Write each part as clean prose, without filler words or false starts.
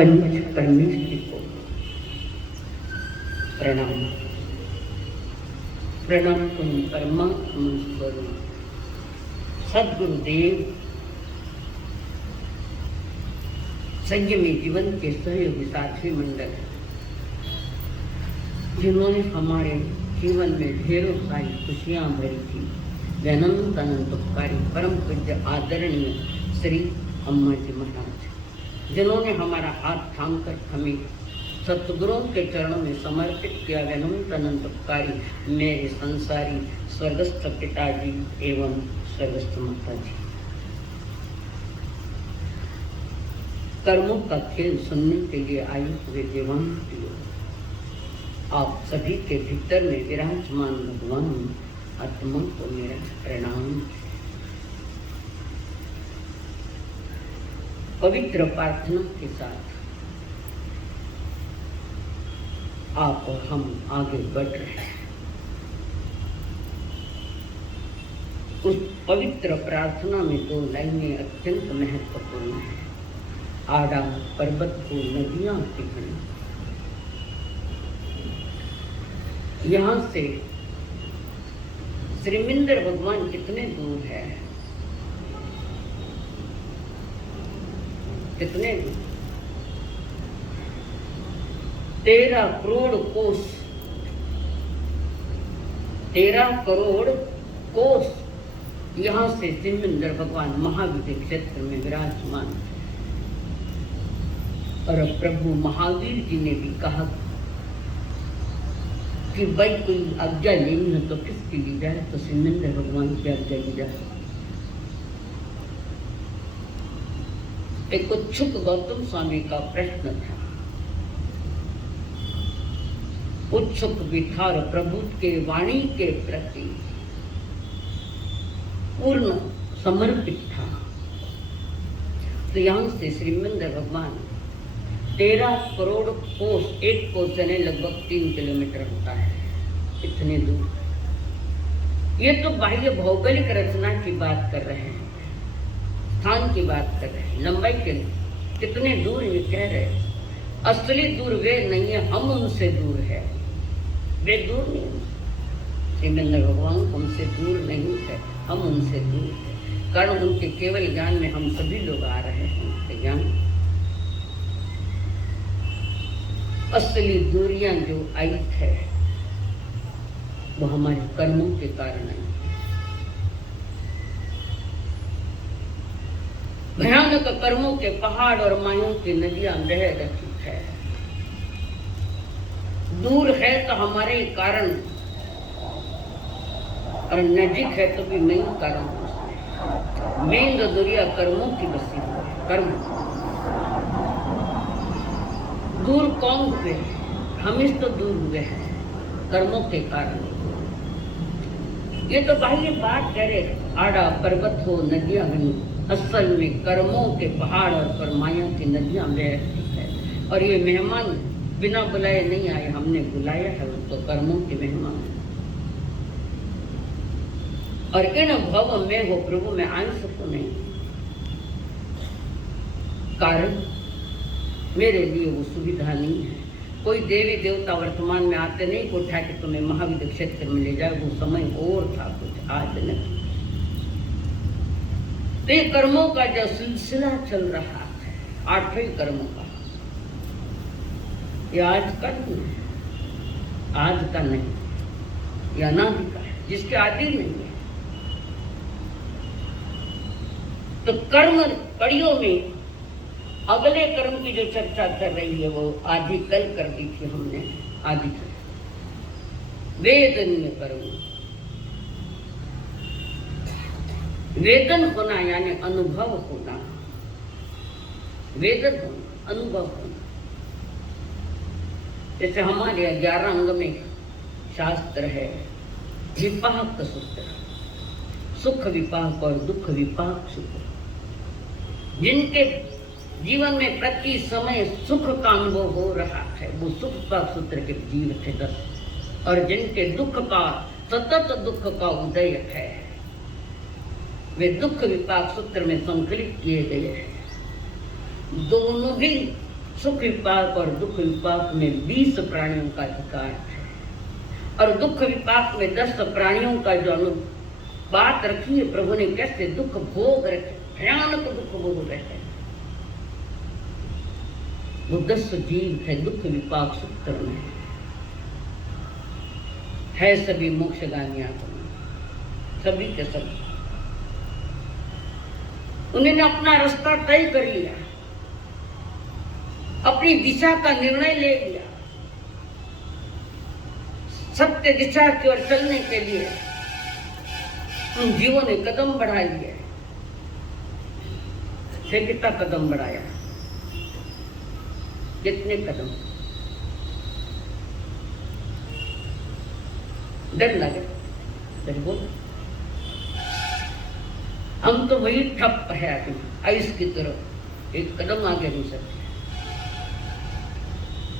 पंच परमेश्वरी को प्रणाम। प्रणाम करूं परमात्मा स्वरूप सद्गुरुदेव, संयमी जीवन के सहयोगी साथी मंडल, जिन्होंने हमारे जीवन में ढेरों सारी खुशियां भरी थी। अनंत अनंत उपकारी परम पूज्य आदरणीय श्री अम्मा जी महाराज, जिन्होंने हमारा हाथ थामकर हमें सतगुरुओं के चरणों में समर्पित किया। अनंत अनंत उपकारी मेरे संसारी स्वर्गस्थ पिताजी एवं स्वर्गस्थ माता जी, कर्मों का खेल सुनने के लिए आए हुए देवान प्रियो, आप सभी के भीतर में विराजमान भगवान आत्मा को मेरा प्रणाम। पवित्र प्रार्थना के साथ आप और हम आगे बढ़ रहे हैं। उस पवित्र प्रार्थना में दो लाइनें अत्यंत महत्वपूर्ण हैं। आड़ा पर्वत को नदियां पिघली। यहाँ से श्रीमिंदर भगवान कितने दूर है? कितने दूर? 13 करोड़ कोस, 13 करोड़ कोस यहाँ से श्रीमिंदर भगवान महावीर क्षेत्र में विराजमान। और प्रभु महावीर जी ने भी कहा कि भाई कोई आज्ञा लेनी है तो किसकी ली जाए, तो श्रीमिंदर भगवान की आज्ञा ली जाए। एक उत्सुक गौतम स्वामी का प्रश्न था, उत्सुक भी था और प्रभु के वाणी के प्रति पूर्ण समर्पित था। तो यहाँ से श्रीमिंदर भगवान 13 करोड़ कोस, एक कोस यानी लगभग 3 किलोमीटर होता है, इतने दूर। ये तो बाह्य भौगोलिक रचना की बात कर रहे हैं, स्थान की बात कर रहे हैं, लंबाई के कितने दूर ये कह रहे हैं। असली दूर वे नहीं है, हम उनसे दूर है। वे दूर नहीं, श्रीमिंदर भगवान हमसे दूर नहीं है, हम उनसे दूर है। कारण उनके केवल ज्ञान में हम सभी लोग आ रहे हैं। उनके ज्ञान असली दूरियां जो आई है वो हमारे कर्मों के कारण आई। भयानक कर्मों के पहाड़ और मायों की नदियां बह रही है। दूर है तो हमारे कारण, और नजीक है तो भी मेन कारण। मेन जो दुनिया कर्मों की बसी है, कर्म। दूर कौन हुए? हम ही तो दूर हुए हैं कर्मों के कारण। ये तो बाह्य बात कह रहे, आड़ा पर्वत हो नदियां बनी, असल में कर्मों के पहाड़ और परमाया की नदियां बह रही है। और ये मेहमान बिना बुलाए नहीं आए, हमने बुलाया है उनको, कर्मों के मेहमान। और इन भव में हो प्रभु मैं अंश को नहीं, कारण मेरे लिए वो सुविधा नहीं है। कोई देवी देवता वर्तमान में आते नहीं को उठा के तुम्हें महावीर क्षेत्र में ले जाए, वो समय और था, कुछ आज नहीं। तो ये कर्मों का जो सिलसिला चल रहा है, 8वें कर्मों का, ये आज का नहीं है, आज का नहीं, ये अनादि का है, जिसके आदि नहीं है। तो कर्म कड़ियों में अगले कर्म की जो चर्चा कर रही है वो आदि कल कर दी थी हमने। आदि कल वेदन कर्म, वेदन होना यानी अनुभव होना, वेदन होना, अनुभव होना। जैसे हमारे 11 अंग में शास्त्र है विपाक सूत्र, सुख विपाक और दुख विपाक सूत्र। जिनके जीवन में प्रति समय सुख का अनुभव हो रहा है वो सुख का सूत्र के जीव थे 10, और जिनके दुख का सतत दुख का उदय है वे दुख विपाक सूत्र में संकलित किए गए हैं। दोनों ही सुख विपाक और दुख विपाक में 20 प्राणियों का अधिकार है, और दुख विपाक में 10 प्राणियों का जो बात रखी है प्रभु ने, कैसे दुख भोग रखे, भयानक दुख भोग रहे हैं। वो 10 जीव है दुख विपाक सूत्र में है, सभी मोक्षगामी आत्मा, सभी के सभी। उन्होंने अपना रास्ता तय कर लिया, अपनी दिशा का निर्णय ले लिया, सत्य दिशा की ओर चलने के लिए उन जीवों ने कदम बढ़ा लिए। फिर कितना कदम बढ़ाया, कितने कदम, डर लगे, डर बोल, हम तो वही ठप है अभी आयुष की तरफ, एक कदम आगे नहीं सकते।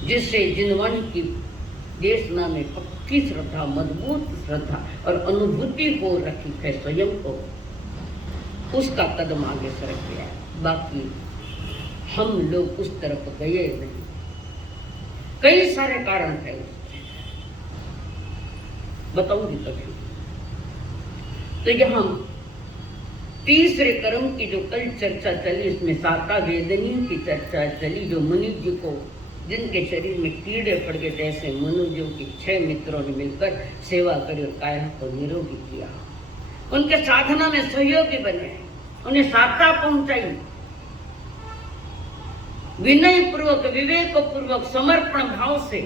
जिससे जिनवाणी की देशना में पक्की श्रद्धा, मजबूत श्रद्धा और अनुभूति हो रखी है स्वयं को, उसका कदम आगे सरक गया। बाकी हम लोग उस तरफ गए नहीं, कई सारे कारण थे उसके, बताऊंगी कभी। तो यहाँ तीसरे कर्म की जो कल चर्चा चली, इसमें साता वेदनियों की चर्चा चली, जो मुनि जी को जिनके शरीर में कीड़े पड़ गए थे, ऐसे मनुष्यों की 6 मित्रों ने मिलकर सेवा करी और काया को निरोगी किया, उनके साधना में सहयोगी बने, उन्हें साता पहुंचाई, विनय पूर्वक, विवेक पूर्वक, समर्पण भाव से,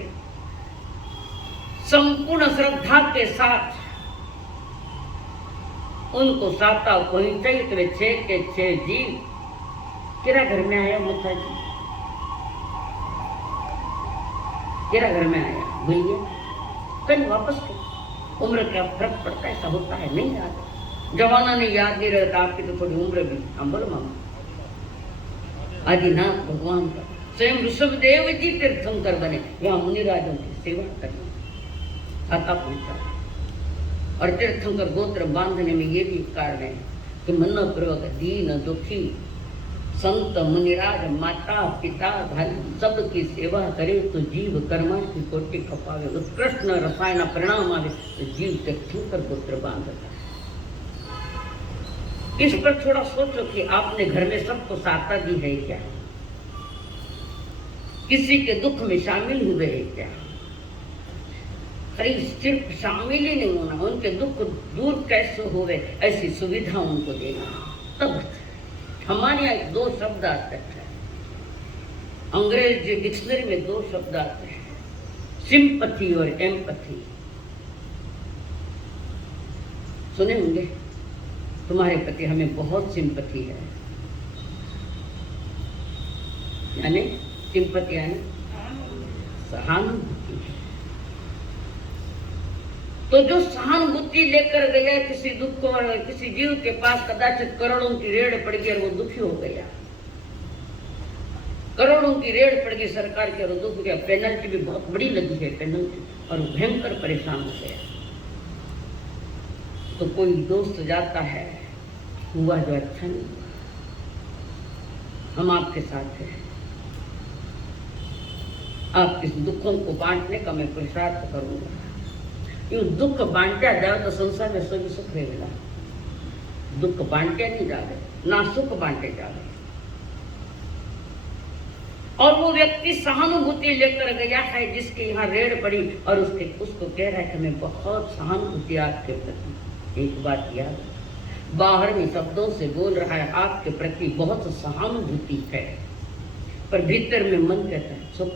संपूर्ण श्रद्धा के साथ उनको साता पहुंचाई। तो वे 6 के 6 जीव किरा घर में आया, मुद्दा जी किरा घर में आया, भूल गया, कहीं वापस तो उम्र का फर्क पड़ता है, ऐसा होता है, नहीं याद, जवाना ने याद नहीं रहता, आपकी तो थोड़ी उम्र भी, हम बोलो मामा, आदिनाथ भगवान का स्वयं ऋषभदेव जी तीर्थंकर बने, यहाँ मुनिराजों की सेवा करना, साता पहुंचा। और तीर्थंकर गोत्र बांधने में ये भी कारण है कि मनोपूर्वक दीन दुखी संत मुनिराज माता पिता भाई सबकी सेवा करे तो जीव कर्मा की कोटि खपावे, उत्कृष्ट रसायन परिणाम आवे, तो जीव तीर्थंकर गोत्र बांधता है। इस पर थोड़ा सोचो कि आपने घर में सबको साता दी है क्या, किसी के दुख में शामिल हुए है क्या? अरे सिर्फ शामिल ही नहीं होना, उनके दुख दूर कैसे होवे ऐसी सुविधा उनको देना। तब हमारे यहाँ 2 शब्द आते हैं, अंग्रेजी डिक्शनरी में 2 शब्द आते हैं, सिंपैथी और एम्पैथी। सुने होंगे, तुम्हारे प्रति हमें बहुत सिंपैथी है, यानी सिंपैथी यानी सहानुभूति। तो जो सहानुभूति लेकर गया किसी दुख को, किसी जीव के पास कदाचित करोड़ों की रेड़ पड़ गई और वो दुखी हो गया, करोड़ों की रेड़ पड़ गई सरकार के और दुख गया, पेनल्टी भी बहुत बड़ी लगी है पेनल्टी, और भयंकर परेशान हो गया। तो कोई दोस्त जाता है, हुआ जो अच्छा नहीं हुआ, हम आपके साथ हैं, आपके दुखों को बांटने का मैं पुरुषार्थ करूंगा। यूं दुख बांटा जाए तो संसार में सभी सुख रहेगा, दुख बांटे नहीं जावे, ना सुख बांटे जावे। और वो व्यक्ति सहानुभूति लेकर गया है जिसके यहाँ रेड़ पड़ी, और उसको कह रहा है कि मैं बहुत सहानुभूति आपके प्रति। एक बात याद, बाहर में शब्दों से बोल रहा है आपके प्रति बहुत सहानुभूति है, पर भीतर में मन कहता है सुख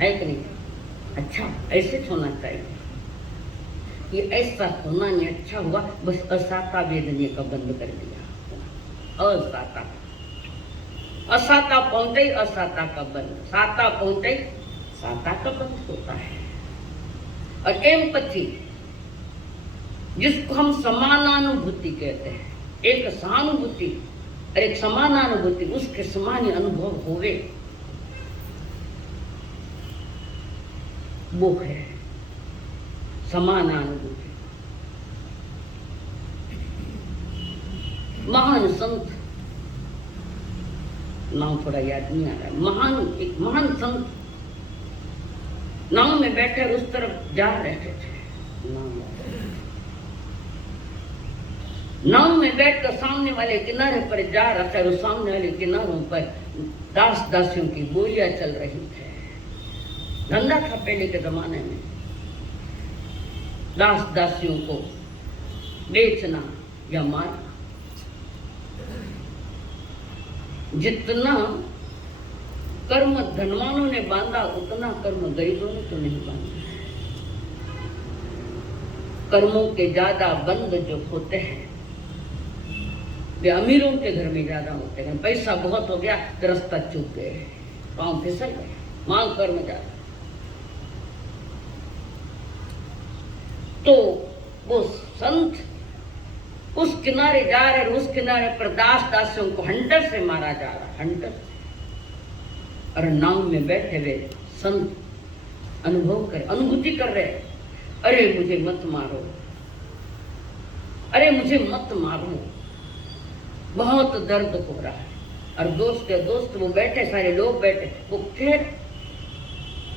है कि नहीं? अच्छा, ऐसे होना चाहिए, ये ऐसा होना नहीं अच्छा हुआ, बस असाता वेदनीय का बंद कर दिया। असाता असाता पहुंचे, असाता का बंद, साता पहुंचे, साता का बंद होता है। और एम्पैथी जिसको हम समानानुभूति कहते हैं, एक सहानुभूति और एक समानानुभूति, उसके समान अनुभव होवे, वो है समानानुभूति। महान संत नाम थोड़ा याद नहीं आ रहा, एक महान संत नाव में बैठे और उस तरफ जा रहे थे। नाव में बैठकर सामने वाले किनारे पर जा रहा था, और सामने वाले किनारों पर दास दासियों की बोलियां चल रही थी। धंधा था पहले के जमाने में, दास दासियों को बेचना या मारना। जितना कर्म धनवानों ने बांधा उतना कर्म गरीबों ने तो नहीं बांधा। कर्मों के ज्यादा बंद जो होते हैं वे अमीरों के घर में ज्यादा होते हैं। पैसा बहुत हो गया तो रास्ता चूक गए, पांव फिसल गए, मांग कर्म ज्यादा। तो वो संत उस किनारे जा रहे, उस किनारे पर दास दासियों को हंटर से मारा जा रहा, हंटर से। और नाव में बैठे हुए संत अनुभूति कर रहे, अरे मुझे मत मारो, अरे मुझे मत मारो, बहुत दर्द हो रहा है। और दोस्त वो बैठे, सारे लोग बैठे, वो फिर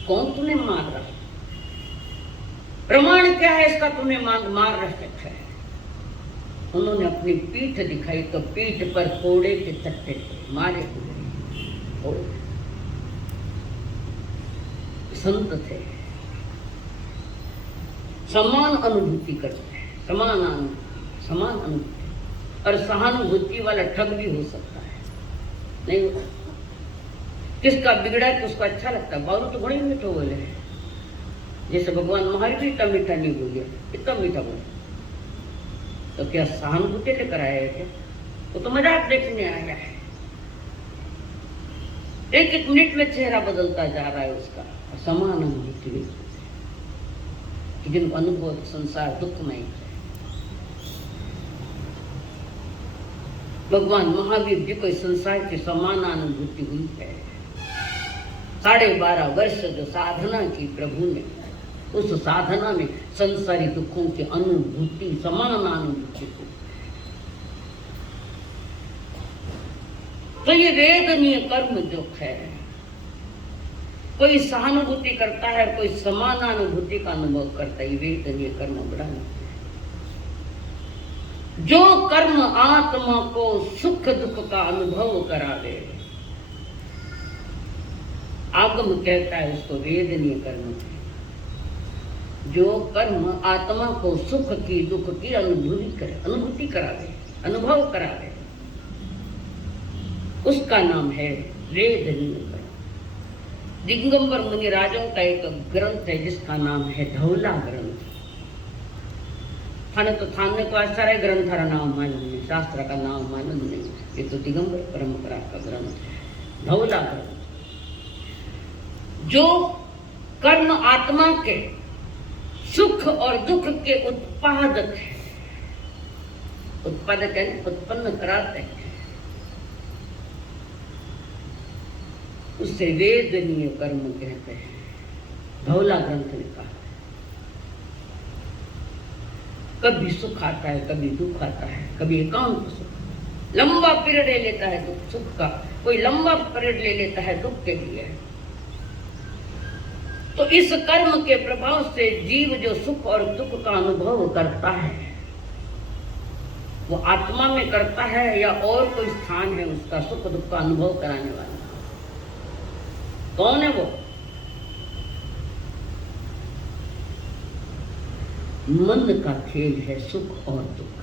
कौन तुम्हें मार रहा है, प्रमाण क्या है इसका तुम्हें मार रहे थे। उन्होंने अपनी पीठ दिखाई तो पीठ पर कोड़े के चट्टे थे, मारे हुए संत थे। समान अनुभूति करते हैं, समान अनुभूति। और सहानुभूति वाला ठग भी हो सकता है, नहीं होता। किसका बिगड़ा है तो उसको अच्छा लगता है। बाबू तो बड़े मीठे बोले हैं, जैसे भगवान महावीर भी इतना मीठा नहीं बोलिए, इतना मीठा बोले। तो क्या सहानुभूति लेकर आया है? वो तो मजाक देखने आया है। एक मिनट में चेहरा बदलता जा रहा है उसका। समान अनुभूति, जिनको अनुभव संसार दुखमय है। भगवान महावीर जी को संसार की समान अनुभूति हुई है। 12.5 वर्ष जो साधना की प्रभु ने, उस साधना में संसारी दुखों की अनुभूति, समान अनुभूति हुई। तो ये वेदनीय कर्म जो है, कोई सहानुभूति करता है, कोई समानानुभूति का अनुभव करता है। वेदनीय कर्म बड़ा नहीं। जो कर्म आत्मा को सुख दुख का अनुभव करावे, आगम कहता है उसको वेदनीय कर्म। जो कर्म आत्मा को सुख की दुख की अनुभूति करावे, अनुभव करावे, उसका नाम है वेदनीय कर्म। दिगंबर मुनि राजों का एक ग्रंथ है जिसका नाम है धौला ग्रंथ। थाने तो थाने को सारे ग्रंथ का नाम मालूम नहीं, शास्त्र का नाम मालूम नहीं। ये तो दिगंबर परंपरा का ग्रंथ है, धौला ग्रंथ। जो कर्म आत्मा के सुख और दुख के उत्पादक है, उत्पादक है, उत्पन्न कराते हैं, उससे वेदनीय कर्म कहते हैं। धौला ग्रंथ ने कहा। कभी सुख आता है, कभी दुख आता है, कभी एकांत सुख, लंबा पीरियड ले लेता है दुख सुख का, कोई लंबा पीरियड ले लेता है दुख के लिए। तो इस कर्म के प्रभाव से जीव जो सुख और दुख का अनुभव करता है, वो आत्मा में करता है या और कोई स्थान है उसका सुख दुख का अनुभव कराने वाला? कौन है वो? मन का खेल है सुख और दुख।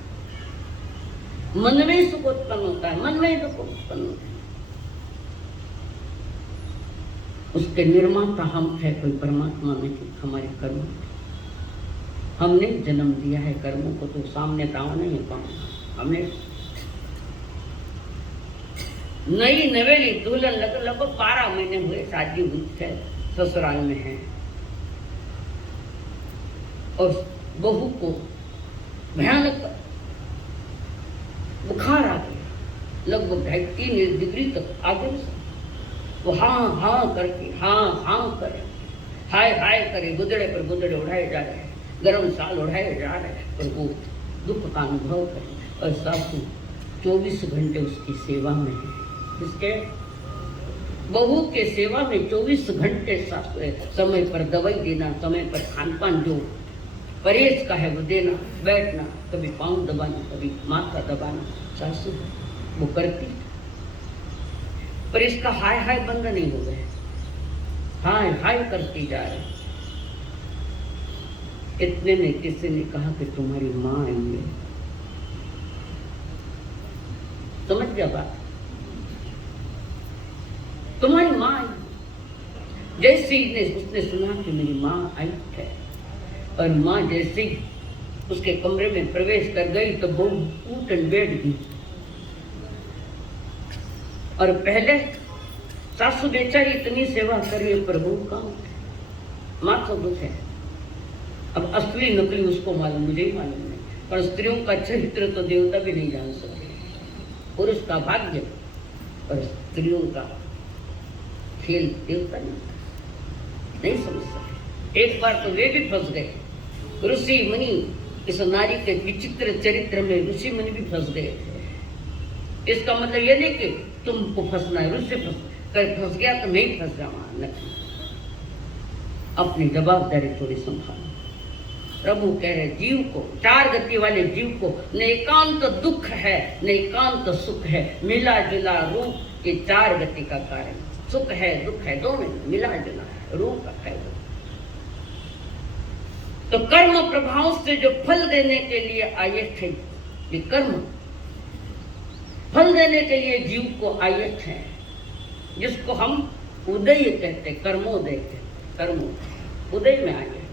मन में ही सुख उत्पन्न होता है, मन में ही दुख उत्पन्न होता है। उसके निर्माता हम है, कोई परमात्मा नहीं। हमारे कर्म, हमने जन्म दिया है कर्मों को, तो सामने ताव नहीं पाऊंगा। हमने नई नवेली दुल्हन लगभग 12 महीने हुए शादी हुई है, ससुराल में है, और बहू को भयानक बुखार आ गया, लगभग 2.5-3 डिग्री तक आ गया। वो हाँ हाँ करके हाँ करे, हाय हाय करे, गुदड़े पर गुदड़े उड़ाए जा रहे हैं, गर्म साल उड़ाए जा रहे हैं, और वो दुख का अनुभव करे। और सासू 24 घंटे उसकी सेवा में है। किसके? बहू के सेवा में 24 घंटे समय पर दवाई देना, समय पर खान पान जो परहेज का है वो देना, बैठना, कभी पाँव दबाना, कभी माथा दबाना, सासू वो करती। पर इसका हाय हाय बंद नहीं हो गया, हाय हाय करती जा रही। इतने में किसी ने कहा कि तुम्हारी माँ आई है। समझ गया बात? तुम्हारी माँ आई। जैसे ही उसने सुना कि मेरी माँ आई है, और माँ जैसे ही उसके कमरे में प्रवेश कर गई तो बहू उठ बैठ गई। और पहले सासू बेचारी इतनी सेवा करी है, पर बहू कहाँ? माँ तो दुख है। अब असली नकली उसको मालूम, मुझे ही मालूम नहीं, पर स्त्रियों का चरित्र तो देवता भी नहीं जान सकते। पुरुष का भाग्य और स्त्रियों का खेल देवता नहीं समझ सके। एक बार तो वे भी फंस गए, ऋषि मुनि। इस नारी के विचित्र चरित्र में ऋषि मुनि भी फंस गए थे। इसका मतलब ये नहीं कि तुमको फंसना है, ऋषि फंस गया तो मैं ही फंस जाऊंगा, नहीं। अपनी जवाबदारी थोड़ी संभालो। प्रभु कह रहे जीव को, चार गति वाले जीव को न एकांत दुख है न एकांत सुख है, मिला जुला रूप ये चार गति का कारण। सुख है दुख है दोनों मिला जुला है, रूप है वो। तो कर्म प्रभाव से जो फल देने के लिए आए थे, ये कर्म फल देने के लिए जीव को आए थे, जिसको हम उदय कहते, कर्मोदय कहते, कर्मोदय उदय में आए।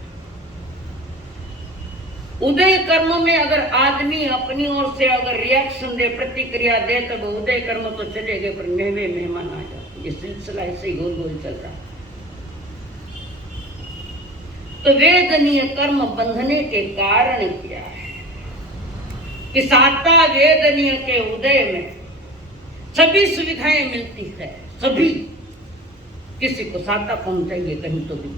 उदय कर्म में अगर आदमी अपनी ओर से अगर रिएक्शन दे, प्रतिक्रिया दे, तब तो उदय कर्म तो चले गए, पर नए मेहमान आ जाते। ये सिलसिला ऐसे ही गोल गोल चल रहा है। तो वेदनीय कर्म बंधने के कारण क्या है कि साता वेदनीय के उदय में सभी सुविधाएं मिलती है, सभी। किसी को साता पहुंचाइए कहीं तो भी,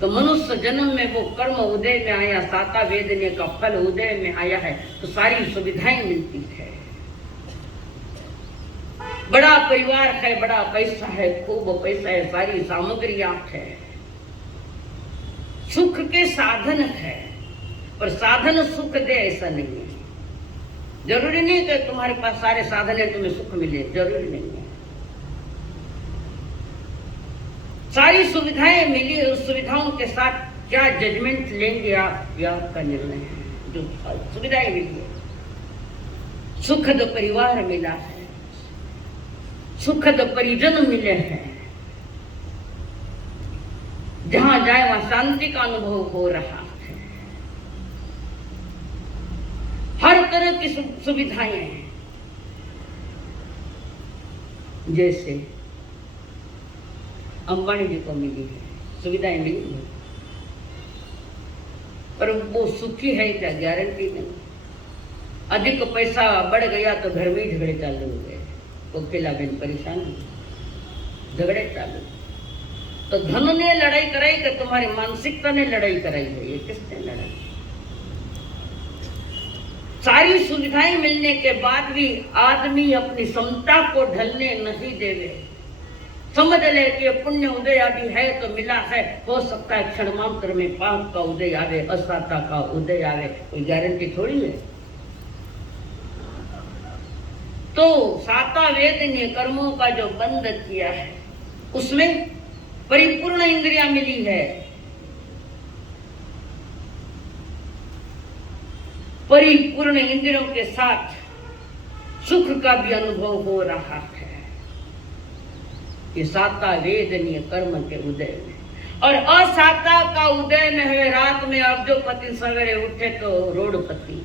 तो मनुष्य जन्म में वो कर्म उदय में आया, साता वेदनीय का फल उदय में आया है, तो सारी सुविधाएं मिलती है। बड़ा परिवार है, बड़ा पैसा है, खूब पैसा है, सारी सामग्रियां है, सुख के साधन है। पर साधन सुख दे ऐसा नहीं है। जरूरी नहीं कि तुम्हारे पास सारे साधन है तुम्हें सुख मिले, जरूरी नहीं है। सारी सुविधाएं मिली, उस सुविधाओं के साथ क्या जजमेंट लेंगे आप, यह आपका निर्णय है। जो सुविधाएं मिली है, सुखद परिवार मिला है, सुखद परिजन मिले हैं, जहां जाए वहां शांति का अनुभव हो रहा है, हर तरह की सुविधाएं हैं। जैसे अंबानी जी को मिली है, सुविधाएं मिली है, पर वो सुखी है क्या, गारंटी नहीं। अधिक पैसा बढ़ गया तो घर में झगड़े चालू हो गए, कोकिला बहन परेशान हुई, झगड़े चालू। तो धन ने लड़ाई कराई कि तुम्हारी मानसिकता ने लड़ाई कराई है? ये किसने लड़ाई? सारी सुविधाएं मिलने के बाद भी आदमी अपनी क्षमता को ढलने नहीं देवे। समझ ले कि पुण्य उदय आदि है तो मिला है, हो सकता है क्षण मात्र में पाप का उदय आवे, असाता का उदय आवे, कोई गारंटी थोड़ी है। तो साता वेदनीय कर्मों का जो बंध किया है, उसमें परिपूर्ण इंद्रियां मिली है, परिपूर्ण इंद्रियों के साथ सुख का भी अनुभव हो रहा है। ये साता वेदनीय कर्म के उदय में। और असाता का उदय में है, रात में अब जो पति सवेरे उठे तो रोडपति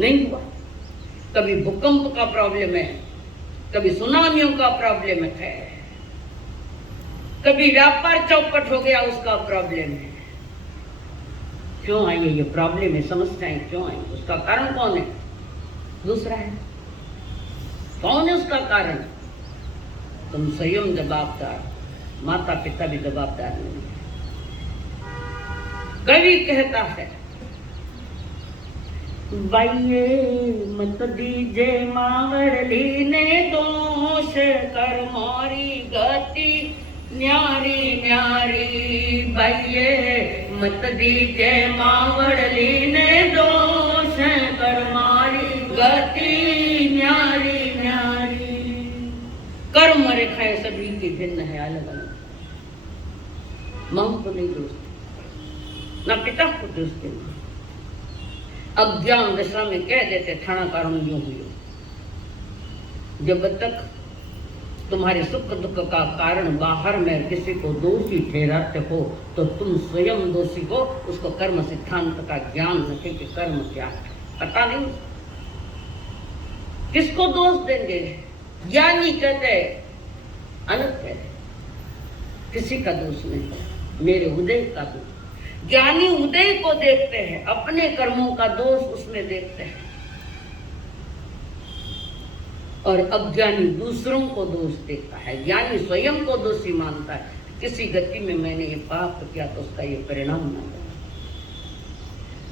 नहीं हुआ। कभी भूकंप का प्रॉब्लम है, कभी सुनामियों का प्रॉब्लम है, कभी व्यापार चौपट हो गया उसका प्रॉब्लम है। क्यों आई है ये प्रॉब्लम है, समस्याएं क्यों आई? उसका कारण कौन है? दूसरा है। कौन है उसका कारण? तुम स्वयं जवाबदार, माता पिता भी जवाबदार नहीं है। कवि कहता है बाइये मत दीजे मावड़ली ने दोष कर मोरी गति न्यारी न्यारी। बाइये मत दीजे मावड़ली ने दोष कर मारी गति न्यारी न्यारी। कर्म रेखाएं सभी की भिन्न है, अलग अलग। मां को नहीं दोष, ना पिता को दोष देना। अज्ञान दशा में कह देते थाना कारण यूं हुई। जब तक तुम्हारे सुख दुख का कारण बाहर में किसी को दोषी ठहराते हो तो तुम स्वयं दोषी हो। उसको कर्म सिद्धांत का ज्ञान रखे कि कर्म क्या है, पता नहीं किसको दोष देंगे। ज्ञानी कहते अनंत है, किसी का दोष नहीं, मेरे उदय का दोष। ज्ञानी उदय को देखते हैं, अपने कर्मों का दोष उसमें देखते हैं। और अज्ञानी दूसरों को दोष देता है, ज्ञानी स्वयं को दोषी मानता है। किसी गति में मैंने ये पाप किया तो उसका ये परिणाम न हो।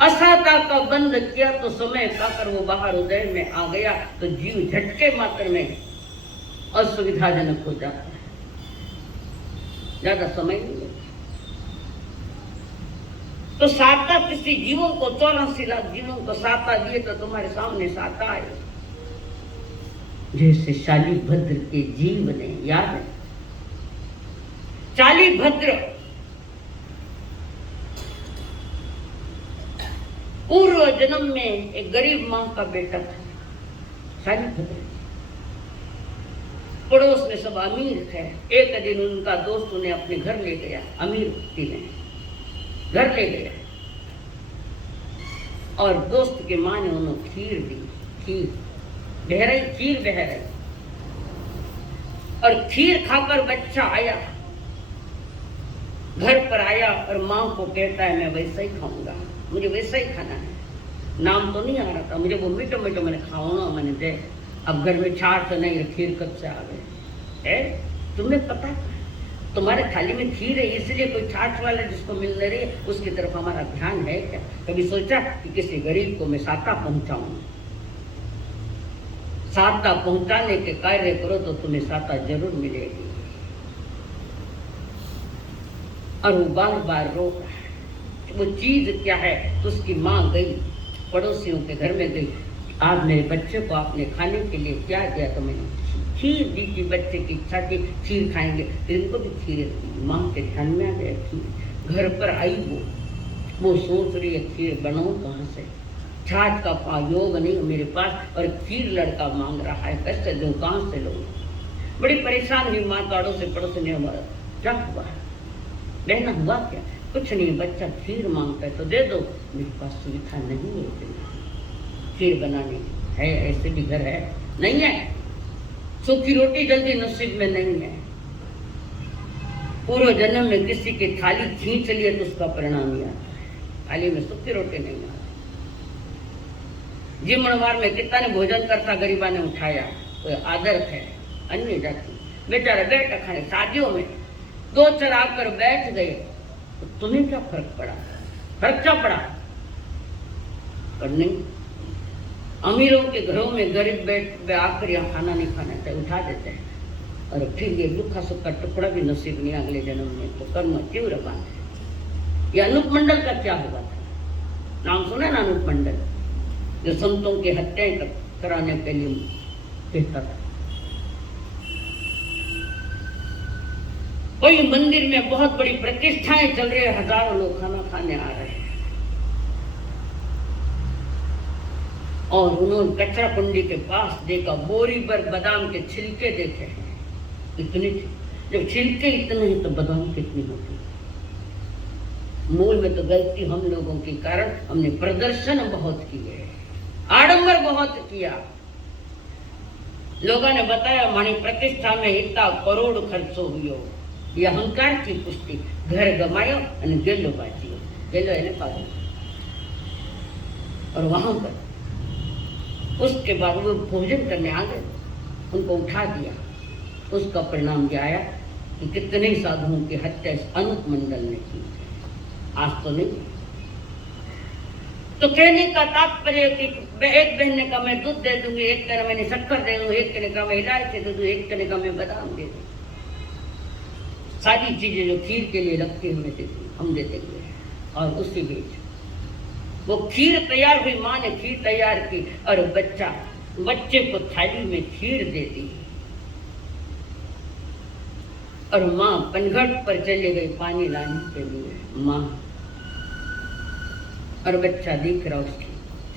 असाता का बंध किया तो समय पाकर वो बाहर उदय में आ गया तो जीव झटके मात्र में असुविधाजनक हो जाता है, ज्यादा समय नहीं लगता। तो साता किसी जीवों को 84 लाख जीवों को साता दिए तो तुम्हारे सामने साता आए। जैसे शालीभद्र के जीव ने, याद है शालीभद्र पूर्व जन्म में एक गरीब मां का बेटा था। शालीभद्र पड़ोस में सब अमीर थे। एक दिन उनका दोस्त उन्हें अपने घर ले गया, अमीर व्यक्ति ने घर ले गया और दोस्त के माँ ने उन्हें खीर दी। खीर बह रही, खीर बह रही और खीर खाकर बच्चा आया, घर पर आया और माँ को कहता है मैं वैसा ही खाऊंगा, मुझे वैसा ही खाना है। नाम तो नहीं आ रहा था, मुझे वो मीठो मीठो मैंने खाओ मैंने दे। अब घर में छाछ तो नहीं, खीर कब से आ गए? तुम्हें पता तुम्हारे थाली में खीर है इसलिए कोई छाछ वाला जिसको मिल रही है उसकी तरफ हमारा ध्यान है क्या? कभी सोचा कि किसी गरीब को मैं साता पहुंचाऊं? साता पहुंचाने के कार्य करो तो तुम्हें साता जरूर मिलेगी। और वो बार बार रो रहा है, वो चीज क्या है? तो उसकी माँ गई पड़ोसियों के घर में गई, आज मेरे बच्चे को आपने खाने के लिए क्या दिया? तो मैंने खीर दी थी, बच्चे की इच्छा थी खीर खाएंगे, फिर इनको भी खीर दी। माँ के ध्यान में आ गया खीर। घर पर आई वो सोच रही है खीर बनाऊं कहाँ से, छाछ का योग नहीं मेरे पास और खीर लड़का मांग रहा है, कैसे दूं, कहाँ से लूं? बड़ी परेशान हुई माँ। काड़ों से पड़ोस ने हमारा क्या हुआ बहना, हुआ क्या? कुछ नहीं, बच्चा खीर मांगता है तो दे दो। मेरे पास सुविधा नहीं है खीर बनाने है, ऐसे भी घर है नहीं है, सूखी रोटी जल्दी नसीब में नहीं है। पूर्व जन्म में किसी की थाली खींच लिए तो उसका परिणाम ही आता है, थाली में सूखी रोटी नहीं आती। जिमणवार में कितना ने भोजन करता गरीबा ने उठाया, तो आदर है अन्य जाति बेचारे बैठ खाने। शादियों में दो चार आकर बैठ गए तो तुम्हें क्या फर्क पड़ा? फर्क क्या पड़ा? पर नहीं, अमीरों के घरों में गरीब बैठ आकर यहाँ खाना नहीं खाना चाहिए, उठा देते हैं और फिर ये दुखा सुखा टुकड़ा भी नसीब नहीं अगले जन्म में। तो कर्म तीव्र बात है। ये अनूप मंडल का क्या हुआ था? नाम सुना ना अनूप मंडल, जो संतों की हत्याएं कराने के लिए कहता था। कोई मंदिर में बहुत बड़ी प्रतिष्ठाएं चल रही है, हजारों लोग खाना खाने आ रहे हैं और उन्होंने कचरा कुंडी के पास देखा, बोरी भर बादाम के छिलके देखे हैं। इतने जब छिलके इतने हैं तो बादाम कितनी होती? मूल में तो गलती हम लोगों के कारण हमने प्रदर्शन बहुत किए, आडंबर बहुत किया। लोगों ने बताया मानी प्रतिष्ठा में इतना करोड़ खर्चो हुयो, ये अहंकार की पुष्टि। घर गमायो और गेलो बाजियो, गेलो है पागल। और वहां पर उसके बाद वो भोजन करने आ गए, उनको उठा दिया। उसका परिणाम यह आया कि कितने ही साधुओं की हत्या इस अनूप मंडल ने की। आज तो नहीं, तो कहने का तात्पर्य कि एक बहन ने कहा मैं दूध दे दूंगी, एक कहना मैंने शक्कर दे दूंगी, एक कहने कहा मैं इलायची दे दूंगी, एक कहने कहा मैं बादाम दे दूंगी। सारी चीजें जो खीर के लिए लगती हमें दे दूंगी, हम दे देंगे। और उसी बीच वो खीर तैयार हुई, माँ ने खीर तैयार की और बच्चे को थाली में खीर दे दी और माँ पनघट पर चली गई पानी लाने के लिए। माँ और बच्चा देख रहा उसकी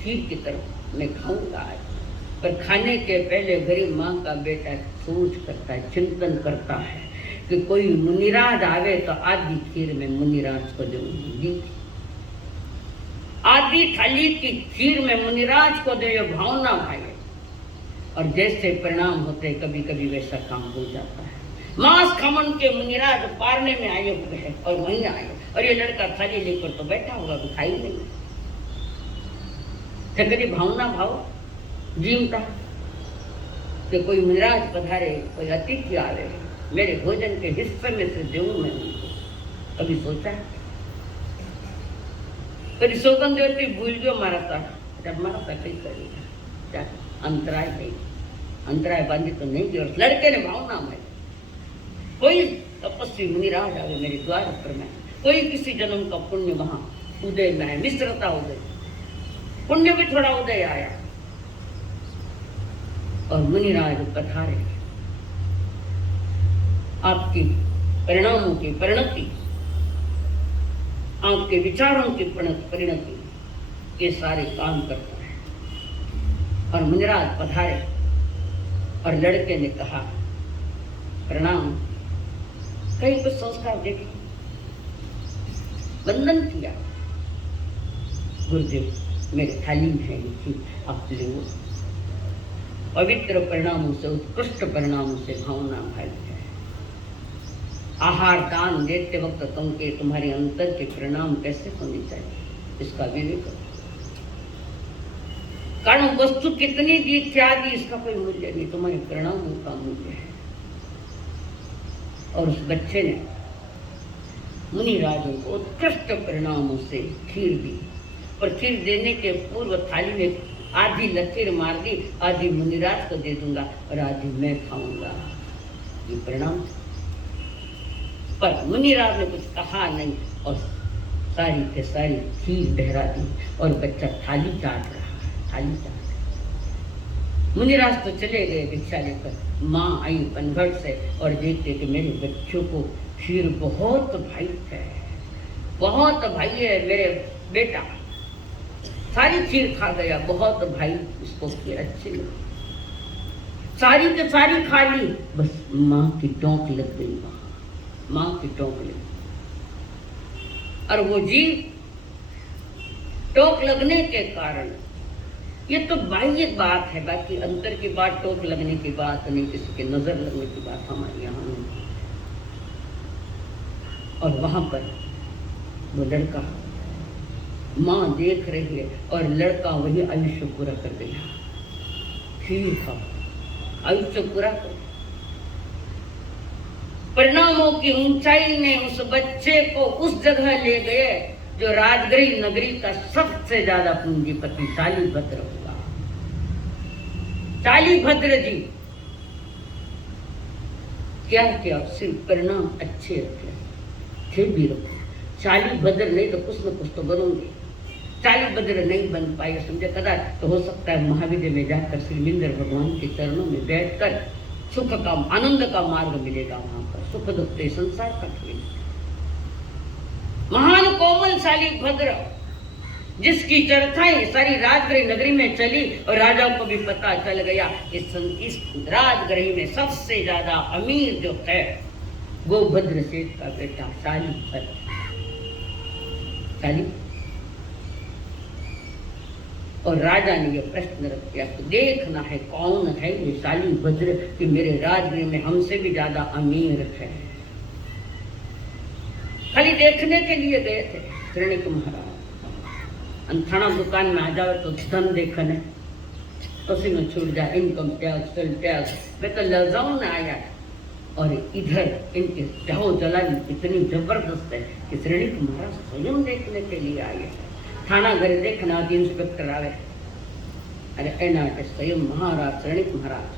खीर की तरफ, मैं खाऊंगा आज। पर खाने के पहले गरीब माँ का बेटा सोच करता है, चिंतन करता है कि कोई मुनिराज आवे तो आधी खीर में मुनिराज को दूंगी, आधी थाली की खीर में मुनिराज को दे, भावना भाई। और जैसे परिणाम होते कभी कभी वैसा काम हो जाता है। मांस खमन के मुनिराज पारने में आए हुए हैं और वहीं आए, और ये लड़का थाली लेकर तो बैठा होगा, दिखाई नहीं। कभी भावना भाव जीवता कि कोई मुनिराज पधारे, कोई अतिथि आवे, मेरे भोजन के हिस्से में से दूं मैं उनको। कभी सोचा कभी सौगंध देती भूल गयो मारा था, जब मारा था कहीं करेगा क्या अंतराय नहीं, अंतराय बांधी तो नहीं की। और लड़के ने भावना में कोई तपस्वी मुनिराज आवे मेरे द्वार पर, में कोई किसी जन्म का पुण्य वहां उदय में है, मिश्रता उदय, पुण्य भी थोड़ा उदय आया और मुनिराज पधारे। आपकी परिणामों की परिणति, आपके विचारों की परिणति, ये सारे काम करता है। और मुनिराज पधारे और लड़के ने कहा प्रणाम, कहीं कुछ संस्कार देखे, वंदन किया। गुरुदेव मेरे थाली में है लिखी, आप ले वो। पवित्र परिणामों से, उत्कृष्ट परिणामों से भावना भाई है। आहार दान देते वक्त तुमके तुम्हारे अंतर के परिणाम कैसे होने चाहिए, इसका विवेक करो। कारण वस्तु कितनी दी क्या दी इसका कोई मूल्य नहीं, तुम्हारे परिणामों का मूल्य है। और उस बच्चे ने मुनिराजों को उत्कृष्ट परिणामों से खीर दी, और खीर देने के पूर्व थाली में आधी लकीर मार दी, आधी मुनिराज को दे दूंगा और आधी मैं खाऊंगा, ये परिणाम। पर मुनिराज ने कुछ कहा नहीं और सारी के सारी खीर बहरा दी और बच्चा थाली चाट रहा है, थाली चाट। मुनिराज तो चले गए भिक्षा लेकर। माँ आई पनघट से और देखते कि मेरे बच्चों को खीर बहुत भाई है, बहुत भाई है मेरे बेटा, सारी खीर खा गया, बहुत भाई, इसको खीर अच्छी लगी, सारी के सारी खा ली। बस माँ की टोंक लग गई, माँ की टोंक लगी। और वो जीव टोक लगने के कारण, ये तो बाह्य बात है, बाकी अंतर की बात, टोक लगने की बात नहीं, किसी के नजर लगने की बात हमारे यहाँ नहीं। और वहां पर वो लड़का, माँ देख रही है और लड़का वही आयुष्य पूरा कर गया, खीर खा आयुष्य पूरा कर। परिणामों की ऊंचाई ने उस बच्चे को उस जगह ले गए जो राजगरी नगरी का सबसे ज्यादा पूंजीपति शालीभद्र हुआ। शालीभद्र जी क्या किया, सिर्फ परिणाम अच्छे रखे, थे भी रखे। शालीभद्र नहीं तो कुछ न कुछ तो बनोगे। शालीभद्र नहीं बन पाए समझे कदा, तो हो सकता है महाविद्य में जाकर श्रीलिंगर भगवान के चरणों में बैठकर सुख का, आनंद का मार्ग मिलेगा। वहां पर सुख दुख संसार का खेल। महान कोमल शालीभद्र जिसकी चर्चाएं सारी राजगृह नगरी में चली और राजा को भी पता चल गया इस राजगृह में सबसे ज्यादा अमीर जो है वो भद्र सेठ का बेटा शालीभद्र। और राजा ने यह प्रश्न रख दिया तो देखना है कौन है ये शालीभद्र कि मेरे राजगृह में हमसे भी ज्यादा अमीर है। खाली देखने के लिए गए थे श्रेणिक महाराज। अंथाना दुकान में आ जाओ तो धन देखने तो में छूट जाए, इनकम टैक्स, सेल टैक्स। मैं तो लजाऊ में आया और इधर इनके चाहो जलाली इतनी जबरदस्त है कि श्रेणिक महाराज स्वयं देखने के लिए आए हैं। थाना घरे देखना आदि इंस्पेक्टर आवे, अरे एना के स्वयं महाराज श्रेणिक महाराज,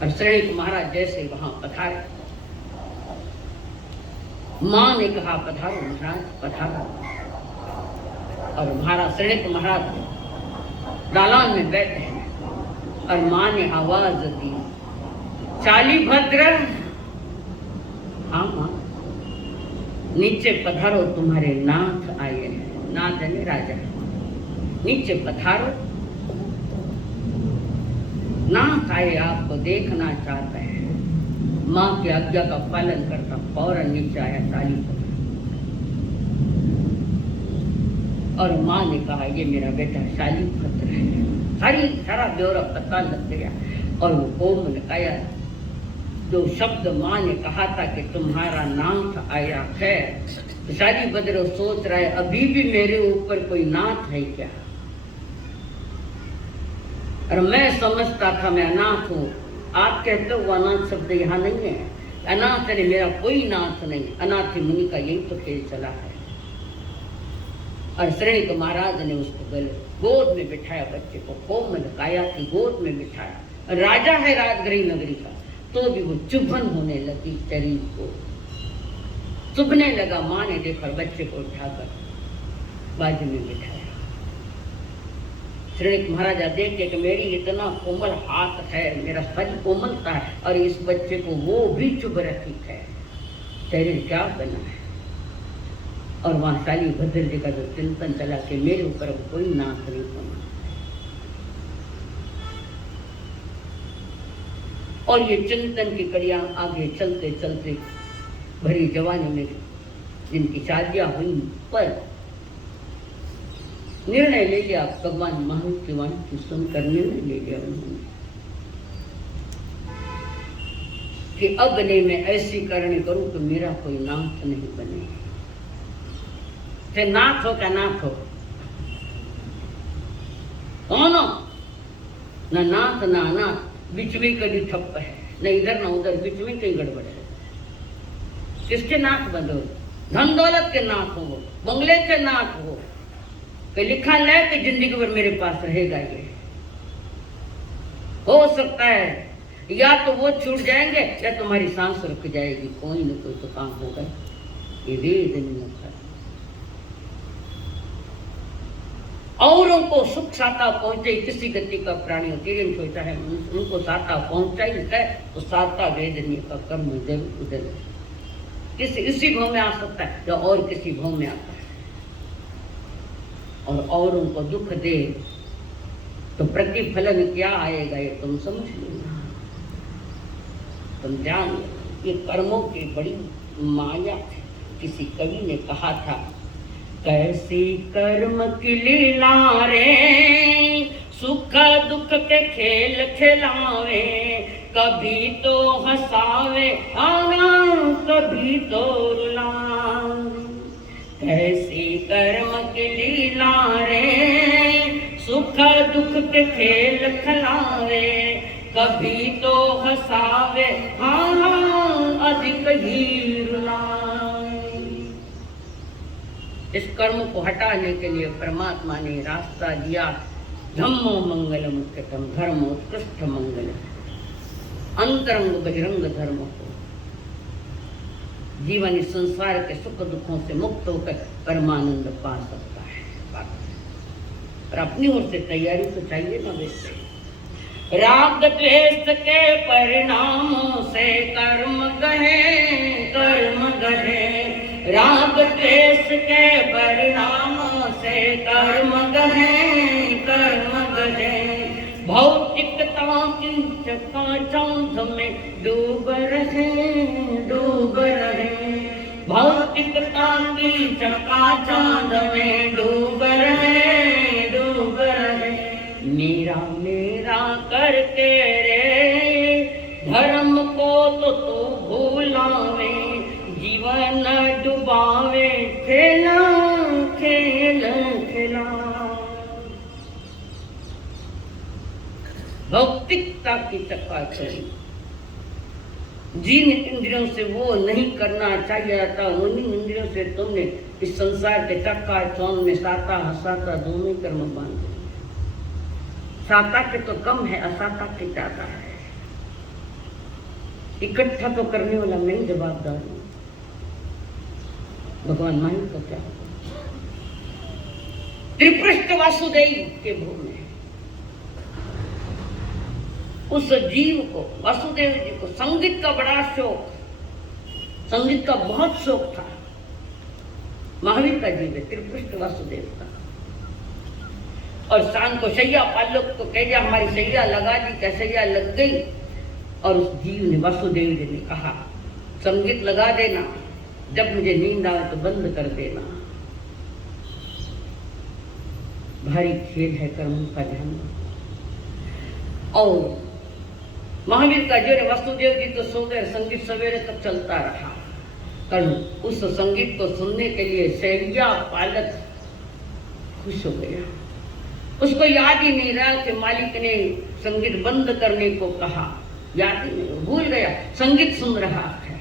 और श्रेणिक महाराज जैसे वहां पधारे, मां ने कहा पधारो महाराज पधारो, और महाराज श्रेणिक महाराज दालान में बैठे हैं, और मां ने आवाज दी, चाली भद्र, हाँ मां, नीचे पधारो तुम्हारे नाथ आए हैं, नाथ है राजा, नीचे पधारो, नाथ आए आपको देखना चाहते हैं। मां की आज्ञा का पालन करता फौरन नीचे आया चाली भद्र, और मां ने कहा ये मेरा बेटा शाली भद्र है, सारा ब्यौरा पता लग गया, और वो कोमल काया जो शब्द मां ने कहा था कि तुम्हारा नाथ आया है, तो शाली भद्र सोच रहा है अभी भी मेरे ऊपर कोई नाथ है क्या, और मैं समझता था मैं अनाथ हूँ, आप कहते हो अनाथ शब्द यहाँ नहीं है, अनाथ है मेरा कोई नाथ नहीं, अनाथ मुनि का यही तो खेल चला है। और श्रेणिक महाराज ने उसको गोद में बिठाया, बच्चे को कोमल काया की गोद में बिठाया, राजा है राजगृह नगरी का, तो भी वो चुभन होने लगी शरीर को, चुभने लगा। मां ने देखा बच्चे को उठाकर बाजू में बिठाया। श्रेणिक महाराजा देखते कि मेरी इतना कोमल हाथ है, मेरा सज कोमलता है, और इस बच्चे को वो भी चुभ रही है, शरीर क्या बना है। और वहां शाली भद्र जी का जो चिंतन चला कि मेरे ऊपर कोई नाथ नहीं बना, और ये चिंतन की कड़ियां आगे चलते चलते भरी जवानी में जिनकी शादियां हुई, पर निर्णय ले लिया भगवान महावीर की वाणी की सुनकर निर्णय ले लिया उन्होंने कि अब नहीं मैं ऐसी करनी करूं कि मेरा कोई नाथ नहीं बने। फिर नाथ हो क्या नाथ हो, कौन हो, न नाथ न अनाथ, बीच में कभी ठप्प है, न इधर न उधर, बीच में कहीं गड़बड़ है। किसके नाथ बंधो, धन दौलत के नाथ हो, बंगले के नाथ हो, कि लिखा ले कि जिंदगी भर मेरे पास रहेगा, ये हो सकता है या तो वो छूट जाएंगे या तुम्हारी सांस रुक जाएगी, कोई न कोई तो काम होगा। ये वेद नियम है। औरों को सुख साता पहुंचे किसी गति का प्राणी तीन सोचता है, उनको साता पहुंचा ही है तो साता वेदनीय का कर्म जरूर उधर किसी इसी भाव में आ सकता है या और किसी भाव में आता है। और औरों को दुख दे तो प्रतिफलन क्या आएगा ये तुम समझ लेना, तुम जान लो। ये कर्मों की बड़ी माया है। किसी कवि ने कहा था, कैसी कर्म की लीला रे, सुख दुख के खेल खिलावे, कभी तो हंसावे कभी तो रुलावे। कैसी कर्म की लीला रे, सुख दुख के खेल खिलावे, कभी तो हंसावे अधिक ही रुलावे। इस कर्म को हटाने के लिए परमात्मा ने रास्ता दिया, धम्मो मंगल मुख्यतम, धर्म उत्कृष्ट मंगल, अंतरंग बहिरंग धर्म को जीवन इस संसार के सुख दुखों से मुक्त होकर परमानंद पा सकता है। पर अपनी ओर से तैयारी तो चाहिए ना वैसे। राग द्वेष के परिणामों से कर्म गहे, राग द्वेष के परिणामों से कर्म गहे, भौतिकता की चकाचौंध में डूब रहे, भौतिकता की चकाचौंध में डूब रहे। मेरा मेरा करके रे धर्म को तो तू भूलावे, जीवन डुबावे खेला भौतिकता की चकाचौंध, जिन इंद्रियों से वो नहीं करना चाहिए था, उन्हीं इंद्रियों से तुमने इस संसार के चक्का चौन में साता हसाता दोनों कर्म बांधे। साता के तो कम है, असाता के ज्यादा है। इकट्ठा तो करने वाला मैं ही जवाबदार हूं। भगवान माहिर को क्या त्रिपृष्ठ वासुदेव के भूमि में उस जीव को, वासुदेव जी को संगीत का बड़ा शौक, संगीत का बहुत शौक था। महावीर का जीव है त्रिपृष्ठ वासुदेव का। और शाम को सैया पालोक को कह दिया हमारी सैया लगा दी, क्या सैया लग गई। और उस जीव ने, वासुदेव जी ने कहा संगीत लगा देना, जब मुझे नींद आए तो बंद कर देना। भारी खेल है कर्म का ध्यान। और महावीर का जो वासुदेव जी तो सो गए, संगीत सवेरे तक चलता रहा। कल उस संगीत को सुनने के लिए सैया पालक खुश हो गया। उसको याद ही नहीं रहा कि मालिक ने संगीत बंद करने को कहा, याद ही नहीं, भूल गया। संगीत सुन रहा है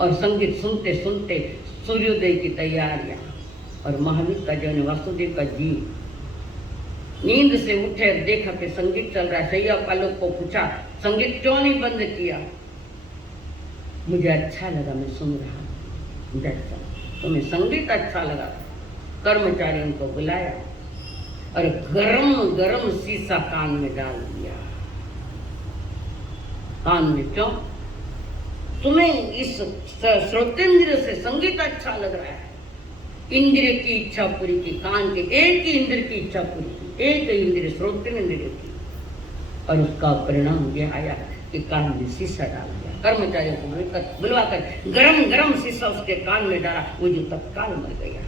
और संगीत सुनते सुनते सूर्योदय की तैयारियां। और महावीर का जो वासुदेव का जीव नींद से उठे, देखा कि संगीत चल रहा है। सैया पालक को पूछा संगीत क्यों नहीं बंद किया? मुझे अच्छा लगा, मैं सुन रहा हूं। मुझे अच्छा, तुम्हें संगीत अच्छा लगा। कर्मचारियों को बुलाया और गरम गरम शीशा कान में डाल दिया। कान में क्यों? तुम्हें इस श्रोतेंद्र से संगीत अच्छा लग रहा है। इंद्रिय की इच्छा पूरी की, कान के एक ही इंद्र की इच्छा पूरी की, एक इंद्र श्रोतेंद्र की। और उसका परिणाम यह आया कि कान में शीशा डाल दिया। कर्मचारियों को बुलवाकर गरम गरम शीशा उसके कान में डाला। वो जो तत्काल मर गया।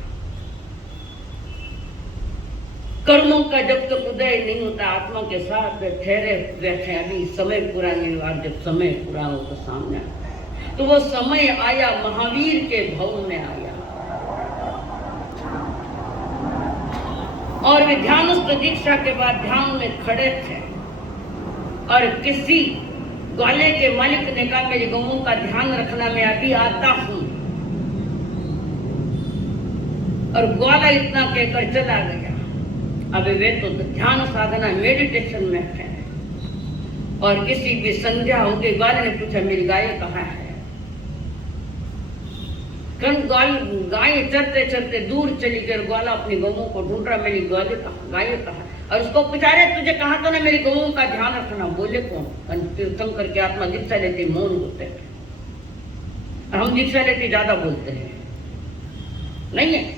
कर्मों का जब तक उदय नहीं होता, आत्मा के साथ ठहरे बैठे, अभी समय पूरा नहीं हुआ। जब समय पूरा हो तो सामने आता है। तो वो समय आया, महावीर के भवन में आया। और वे ध्यानस्थ दीक्षा के बाद ध्यान में खड़े थे और किसी ग्वाले के मालिक ने कहा मेरी गौओं का ध्यान रखना, मैं अभी आता हूं। और ग्वाला इतना कहकर चला गया। अब वे तो ध्यान साधना मेडिटेशन में है। और किसी भी संध्या हो गई, ग्वाले ने पूछा मेरी गाय कहाँ है? गाय चरते चरते दूर चली गई। ग्वाला अपनी गौओं को ढूंढ रहा, मेरी गाय कहाँ? और उसको पूछा रहे तुझे कहा तो ना मेरी गौओं का ध्यान रखना। बोले कौन? तीर्थंकर के आत्मा दीक्षा लेती मौन होते हैं। और हम दीक्षा लेती ज्यादा बोलते हैं, नहीं है।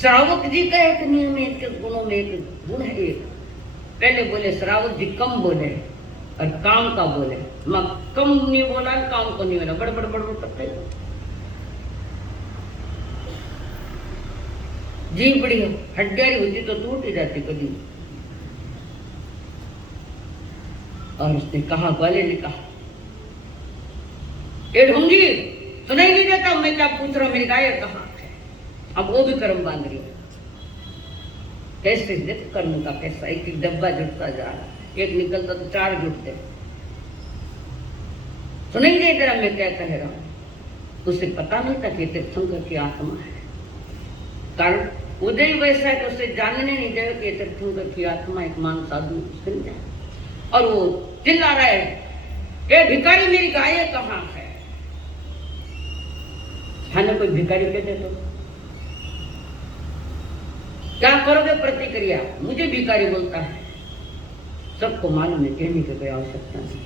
श्रावक जी का एक नियम, एक गुणों में एक गुण है। एक पहले बोले श्रावक जी कम बोले और काम का बोले। मैं कम नहीं बोला, काम को नहीं बोला, बड़ बड़ बड़ करते। जी बड़ी हड्डियारी होती तो टूट ही जाती कभी। और उसने कहा, ग्वाले ने कहा ए ढोंगी सुनाई नहीं देता मैं क्या पूछ रहा हूं, मेरी गाय कहाँ है? अब वो भी कर्म बांध रही है। कैसे देख कर्म का कैसा एक एक डब्बा जुटता जा रहा, एक निकलता तो चार जुटते। सुनाई नहीं दे रहा मैं क्या कह रहा हूं। उसे पता नहीं था कि तीर्थंकर की आत्मा है। कारण उदय वैसा है तो उसे जानने नहीं देगा कि तीर्थंकर की आत्मा एक मान साधु सुन जाए। और वो चिल्ला रहा है ए भिखारी मेरी गाय कहाँ है? खाने कोई भिखारी कह दे तो क्या करोगे प्रतिक्रिया? मुझे भिखारी बोलता है। सबको मालूम है, कहने की कोई आवश्यकता नहीं।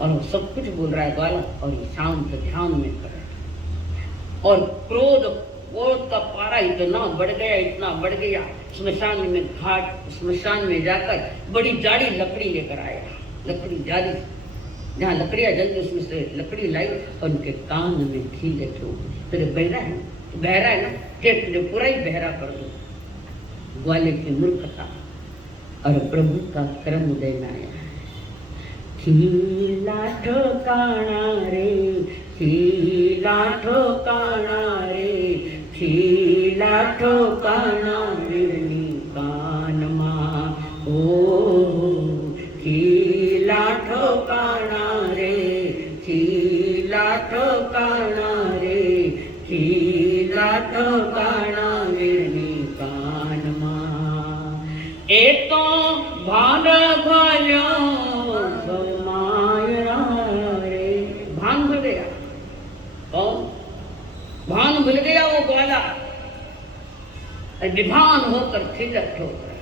और वो सब कुछ बोल रहा है ग्वाला, और ये शांत ध्यान में करे। और क्रोध का पारा इतना बढ़ गया, इतना बढ़ गया। स्मशान में जाकर बड़ी जाड़ी लकड़ी लेकर आया। लकड़ी जाड़ी, जहाँ लकड़ियाँ जलती उसमें से लकड़ी लाई और उनके कान में खीले ठोक। तेरे बहरा है ना, तुझे पूरा ही बहरा कर दो। ग्वाले की मूर्खता और प्रभु का कर्म उदय में आया है। खीला ठोकाना रे, खीला ठोकाना रे, खीला ठोकाना रे कान मां ओ खीला विभान होकर थिरक होकर।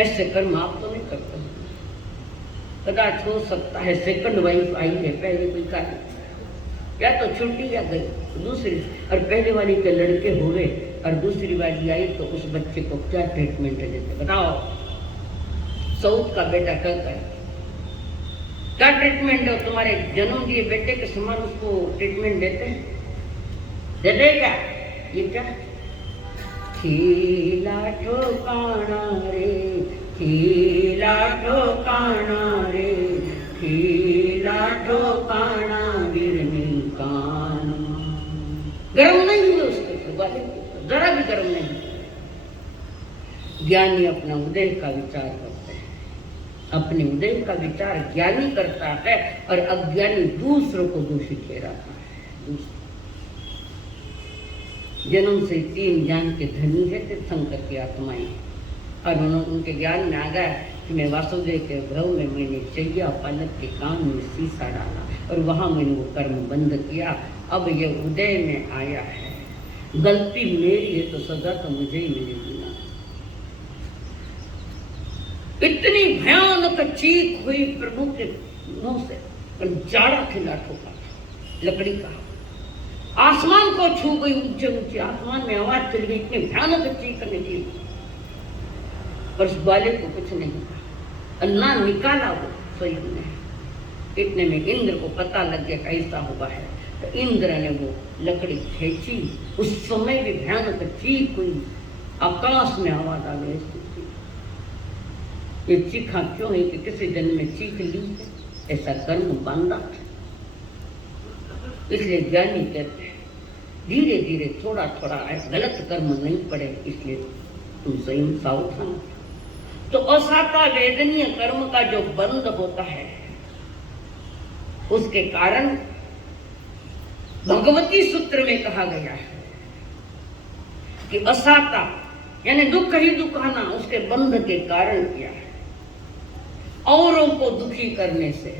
ऐसे कर्म आप तो नहीं करते, कदाच हो सकता है सेकंड वाइफ आई है, पहले कोई कार्य या तो छुट्टी या गई दूसरी, और पहले वाली के लड़के हो गए और दूसरी वाली आई तो उस बच्चे को क्या ट्रीटमेंट देते बताओ? साउथ का बेटा कहता है क्या ट्रीटमेंट है? तुम्हारे जन्म दिए बेटे के समान उसको ट्रीटमेंट देते हैं? देते क्या? ये क्या खीला ठोकाना रे, खीला ठोकाना रे, खीला ठोकाना गिरनी कान। गर्म नहीं हुए उसके वाले, जरा भी गर्म नहीं। ज्ञानी अपना उदय का विचार करते हैं, अपने उदय का विचार ज्ञानी करता है और अज्ञानी दूसरों को दोषी ठहराता है। जन्म से 3 ज्ञान के धनी है तीर्थंकर की आत्माएं, और उनके ज्ञान में आ गया कि मैं वासुदेव के भव में मैंने चैया पलक के कान में शीशा डाला और वहां मैंने वो कर्म बंद किया। अब ये उदय में आया है, गलती मेरी है तो सजा तो मुझे ही मिलेगी ना। इतनी भयानक चीख हुई प्रभु के मुंह से, जाड़ा खिला ठोका लकड़ी का, आसमान को छू गई, ऊंचे ऊंचे आसमान में आवाज चली गई, इतनी भयानक चीख निकली, पर उस बालक को कुछ नहीं कहा, अल्लाह निकाला वो स्वयं ने। इतने में इंद्र को पता लग गया कैसा हुआ है, तो इंद्र ने वो लकड़ी खींची। उस समय भी भयानक चीख हुई, आकाश में आवाज आ गई। ये चीखा क्यों है? कि किसी जन्म में चीख ली है, ऐसा कर्म बांधा है। इसलिए ज्ञानी कहते हैं धीरे धीरे थोड़ा थोड़ा गलत कर्म नहीं पड़े, इसलिए तुम स्वयं सावधान। तो असाता वेदनीय कर्म का जो बंद होता है उसके कारण भगवती सूत्र में कहा गया है कि असाता यानी दुख ही दुखाना उसके बंध के कारण क्या है? औरों को दुखी करने से।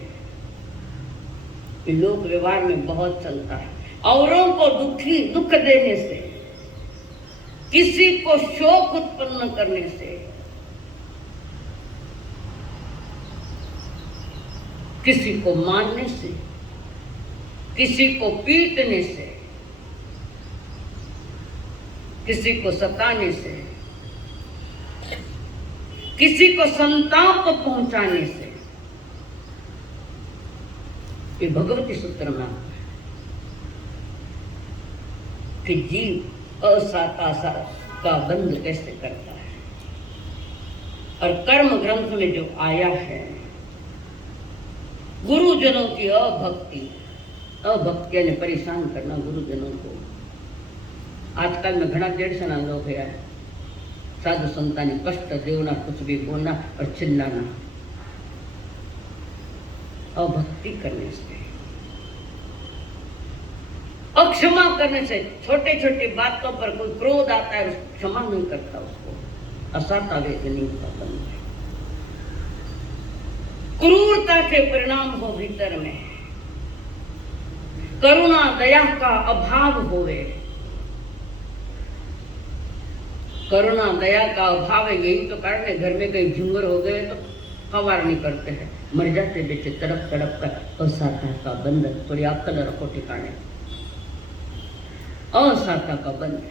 लोक व्यवहार में बहुत चलता है, औरों को दुख देने से, किसी को शोक उत्पन्न करने से, किसी को मारने से, किसी को पीटने से, किसी को सताने से, किसी को संताप पहुंचाने से। ये भगवती सूत्र में कि जीव असाता का बंध कैसे करता है। और कर्म ग्रंथ में जो आया है गुरुजनों की अभक्ति यानी परेशान करना गुरुजनों को। आजकल में घना 150 लोग है साधु संतां ने कष्ट देना, कुछ भी बोलना और चिल्लाना, अभक्ति करने से, अक्षमा करने से। छोटे छोटे बातों पर कोई क्रोध आता है उसको क्षमा नहीं करता, उसको असाता वेदनी का बंध है। क्रूरता के परिणाम हो भीतर में, करुणा दया का अभाव होवे। करुणा दया का अभाव है, यही तो कारण है घर में कहीं झुंगर हो गए तो फवार नहीं करते हैं, मर जाते बेचे तड़प तड़प कर। असाता का बंधन, थोड़ी अक्ल रखो ठिकाने। असाता का बंधन,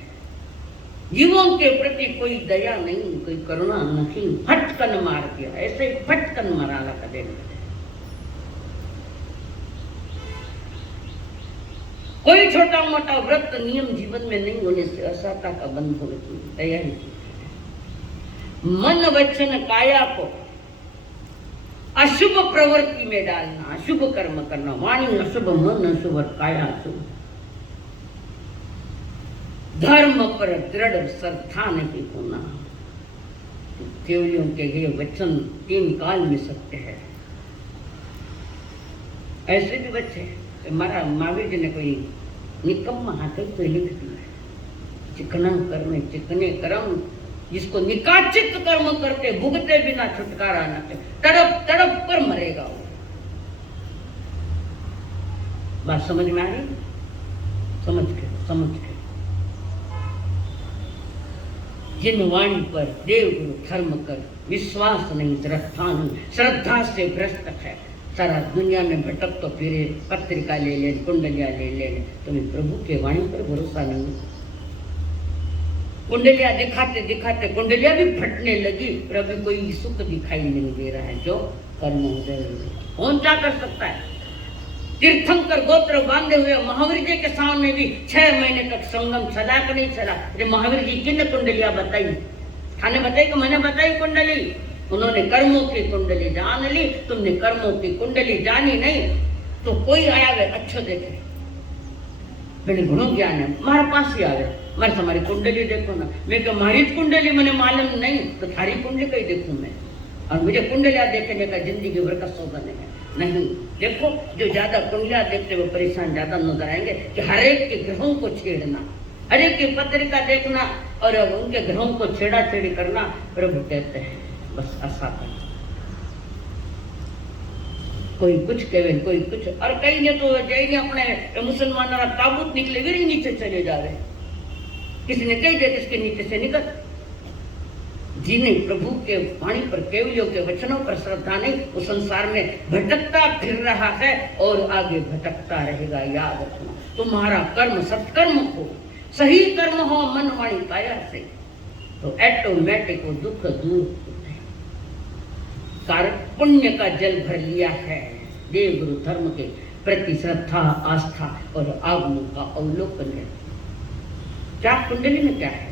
जीवों के प्रति कोई दया नहीं, कोई करुणा नहीं, फटकन मार दिया, ऐसे ही फटकन मराला का देने। कोई छोटा मोटा व्रत नियम जीवन में नहीं होने से असाता का बंध होने की तैयारी। मन वचन काया को अशुभ प्रवृत्ति में डालना, अशुभ कर्म करना, वाणी अशुभ, मन अशुभ और काया अशुभ। धर्म पर दृढ़ श्रद्धा नहीं होना। केवलियों के ये वचन 3 काल में सत्य है। ऐसे भी बच्चे हमारा महावीर जी ने कोई निकम्मा हाथ पे लिख दिया, चिकना कर्म चिकने कर्म, जिसको निकाचित कर्म करके भुगते बिना छुटकारा न के तड़प तड़प कर मरेगा वो। बात समझ में आ रही? समझ के जिन वाणी पर देवगुरु धर्म कर विश्वास नहीं श्रद्धा नहीं, श्रद्धा से भ्रष्ट है सारा दुनिया में भटक तो फिरे, पत्रिका ले ले, कुंडलियां ले ले, तुम्हें प्रभु के वाणी पर भरोसा नहीं। कुंडलियां दिखाते दिखाते कुंडलियां भी फटने लगी, पर अभी कोई सुख दिखाई नहीं दे रहा है। जो कर्म कौन क्या कर सकता है? तीर्थंकर गोत्र बांधे हुए महावीर जी के सामने भी 6 महीने तक संगम चला कि नहीं चला। अरे महावीर जी किन कुंडलियां बताई? थाने बताई कि मैंने बताई कुंडली? उन्होंने कर्मों की कुंडली जान ली, तुमने कर्मों की कुंडली जानी नहीं। तो कोई आया वे अच्छो देखे, मैंने घणो ज्ञान है, हमारे पास ही आ गया, मारे तुम्हारी कुंडली देखो ना। मैं कहा हमारी कुंडली मैंने मालूम नहीं, तो थारी कुंडली कहीं देखूं मैं? और मुझे कुंडलियां देखने का जिंदगी भर का सौदा नहीं है। नहीं, देखो जो ज्यादा कुंडलियां देखते वो परेशान ज्यादा नजर आएंगे कि हर एक के ग्रहों को छेड़ना, हर एक की पत्रिका देखना और उनके ग्रहों को छेड़ा छेड़ी करना। प्रभु कहते हैं बस ऐसा कर, कोई कुछ कहे कोई कुछ, और कई ने तो जैन अपने मुसलमान ताबूत निकले गिरी नीचे चले जा रहे, किसी ने कही दिया किसके नीचे से निकल। जिन्हें प्रभु के वाणी पर केवलियों के वचनों पर श्रद्धा नहीं, वो संसार में भटकता फिर रहा है और आगे भटकता रहेगा। याद रखना, तुम्हारा कर्म सत्कर्म हो, सही कर्म हो मन वाणी काया से, तो ऑटोमेटिक वो दुख दूर होते हैं। कारण पुण्य का जल भर लिया है, देव गुरु धर्म के प्रति श्रद्धा आस्था और आगमन का अवलोकन है। क्या कुंडली में क्या है?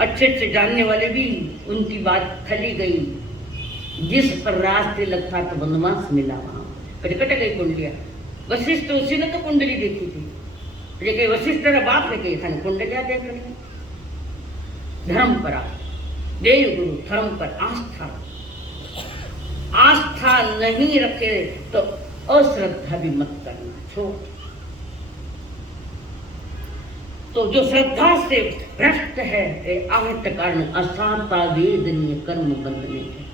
अच्छे अच्छे जानने वाले भी उनकी बात खली गई, जिस पर रास्ते लगता तो वनवास मिला वहां कट गई कुंडलियां। वशिष्ठ उसी ने तो कुंडली देखी थी, लेकिन वशिष्ठ का बाप ने कही था कुंडलियां देख रहे। धर्मपरा देव गुरु धर्म पर आस्था, आस्था नहीं रखे तो अश्रद्धा भी मत करना, छोड़। तो जो श्रद्धा से भ्रष्ट है आहत कारण असाता वेदनीय कर्म बंधने है,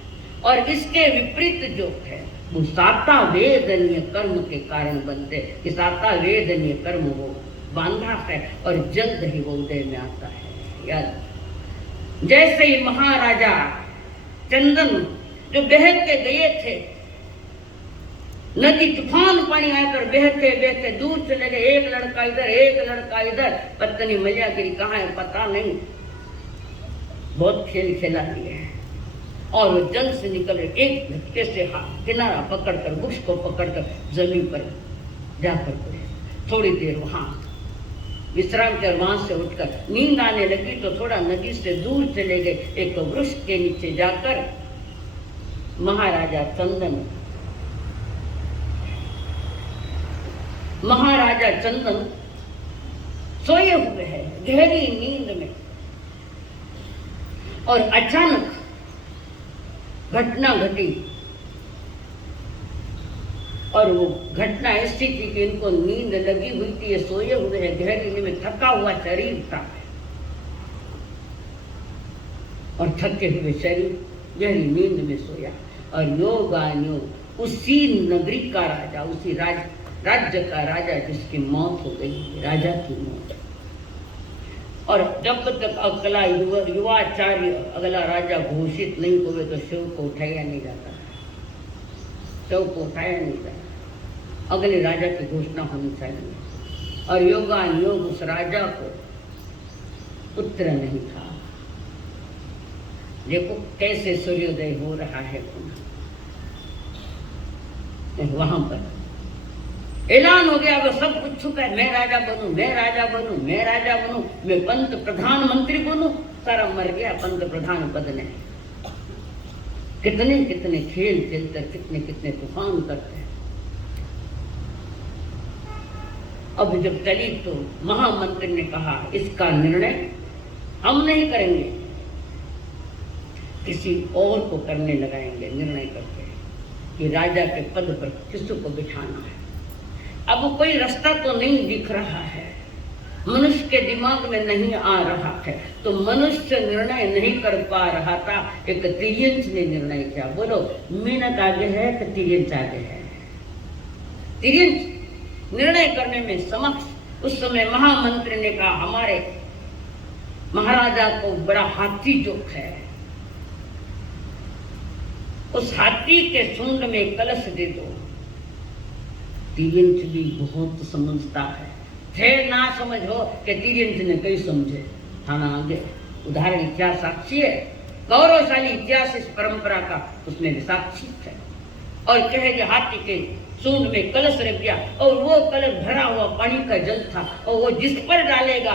और इसके विपरीत जो है वो साता वेदनीय कर्म के कारण बनते, कि साता वेदनीय कर्म वो बांधा है और जल्द ही वो उदय में आता है। याद जैसे ही महाराजा चंदन जो बहते गए थे, नदी तूफान पानी आकर बहते बहते दूर चले गए, एक लड़का इधर एक लड़का इधर, पत्नी मलियागिरी कहाँ है पता नहीं, बहुत खेल खेला दिया है। और वो जल से निकल एक झटके से हाथ किनारा पकड़कर वृक्ष को पकड़कर जमीन पर जाकर पड़े। थोड़ी देर वहां विश्राम कर वहां से उठकर नींद आने लगी तो थोड़ा नदी से दूर चले गए, एक वृक्ष के नीचे जाकर महाराजा चंदन सोए हुए हैं गहरी नींद में, और अचानक घटना घटी। और वो घटना ऐसी थी कि इनको नींद लगी हुई थी, ये सोए हुए हैं गहरी नींद में, थका हुआ शरीर था और थके हुए शरीर गहरी नींद में सोया। और योगायोग उसी नगरी का राजा, उसी राज्य का राजा जिसकी मौत हो गई, राजा की मौत। और जब तक अगला युवाचार्य अगला राजा घोषित नहीं हुए तो शव को उठाया नहीं जाता, शव को उठाया नहीं जाता, अगले राजा की घोषणा होनी चाहिए। और योगायोग उस राजा को पुत्र नहीं था। देखो कैसे सूर्योदय हो रहा है पुनः। वहां पर ऐलान हो गया, वो सब उत्सुक है, मैं राजा बनूं, मैं राजा बनूं, मैं राजा बनूं, मैं पंत प्रधानमंत्री बनूं। सारा मर गया पंत प्रधान पद ने। कितने कितने खेल खेलते, कितने कितने तूफान करते हैं। अब जब चली तो महामंत्री ने कहा इसका निर्णय हम नहीं करेंगे, किसी और को करने लगाएंगे, निर्णय करके कि राजा के पद पर किसी को बिठाना है। अब कोई रास्ता तो नहीं दिख रहा है, मनुष्य के दिमाग में नहीं आ रहा है, तो मनुष्य निर्णय नहीं कर पा रहा था। एक तिर्यंच ने निर्णय किया। बोलो मेनक आगे है कि तिर्यंच आगे है? तिर्यंच निर्णय करने में समक्ष। उस समय महामंत्री ने कहा हमारे महाराजा को बड़ा हाथी जोक है, उस हाथी के सूंड में कलश दे दो। तिर्यंत भी बहुत समझता है, थे ना समझो कि तिर्यंत ने कई समझे। थाना आगे उदाहरण इतिहास साक्षी है, गौरवशाली इतिहास इस परंपरा का उसमें भी साक्षी है। और कहे कि हाथी के सूंड में कलश रख दिया और वो कलश भरा हुआ पानी का जल था और वो जिस पर डालेगा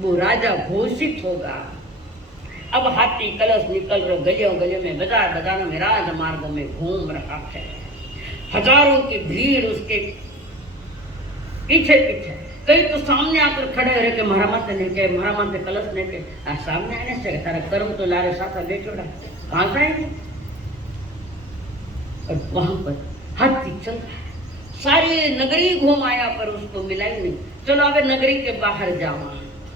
वो राजा घोषित होगा। अब हाथी कलश निकल रहे गलियों गलियों में, बाजार बाजारों में, राजमार्गों में घूम रहा है। हजारों की भीड़ उसके पीछे पीछे। कई तो सामने आकर खड़े रहे के महारामत ने के महारामत ने कलश ने के सामने आने से तारा कर्म तो लारे साथ ले छोड़ा, कहाँ से आएंगे। और वहां पर हाथी चल रहा है, सारी नगरी घूम आया पर उसको मिला ही नहीं। चलो अगर नगरी के बाहर जाओ,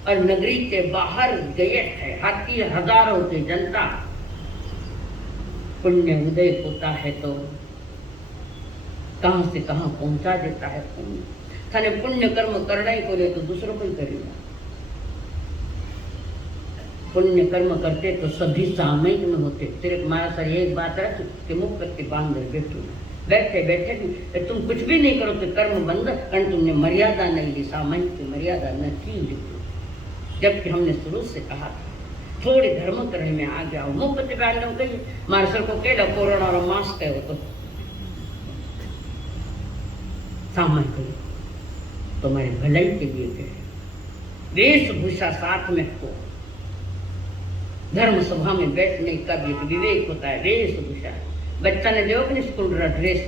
और नगरी के बाहर गए है हाथी, हजारों की जनता। पुण्य उदय होता है तो कहां से कहां पहुंचा देता है पुण्य। थाने पुण्य कर्म करना ही को ले तो दूसरों को ही करेगा। पुण्य कर्म करते तो सभी सामयिक में होते। सिर्फ हमारा सर एक बात है कि मुख करके बांध बैठो, बैठे बैठे भी तुम कुछ भी नहीं करो तो कर्म बंद, कारण तुमने मर्यादा नहीं ली, सामयिक की मर्यादा न की। जबकि हमने शुरू से कहा था थोड़ी धर्म करने में आ जाओ। मुफ्त बैठने कही मारे सर को केला कोरोना और मास्क है वो तो सामयिक तुम्हारे भलाई के लिए कहे। वेशभूषा साथ में हो, धर्म सभा में बैठने का भी एक विवेक होता है। वेशभूषा बच्चा ने देखो अपनी स्कूल ड्रेस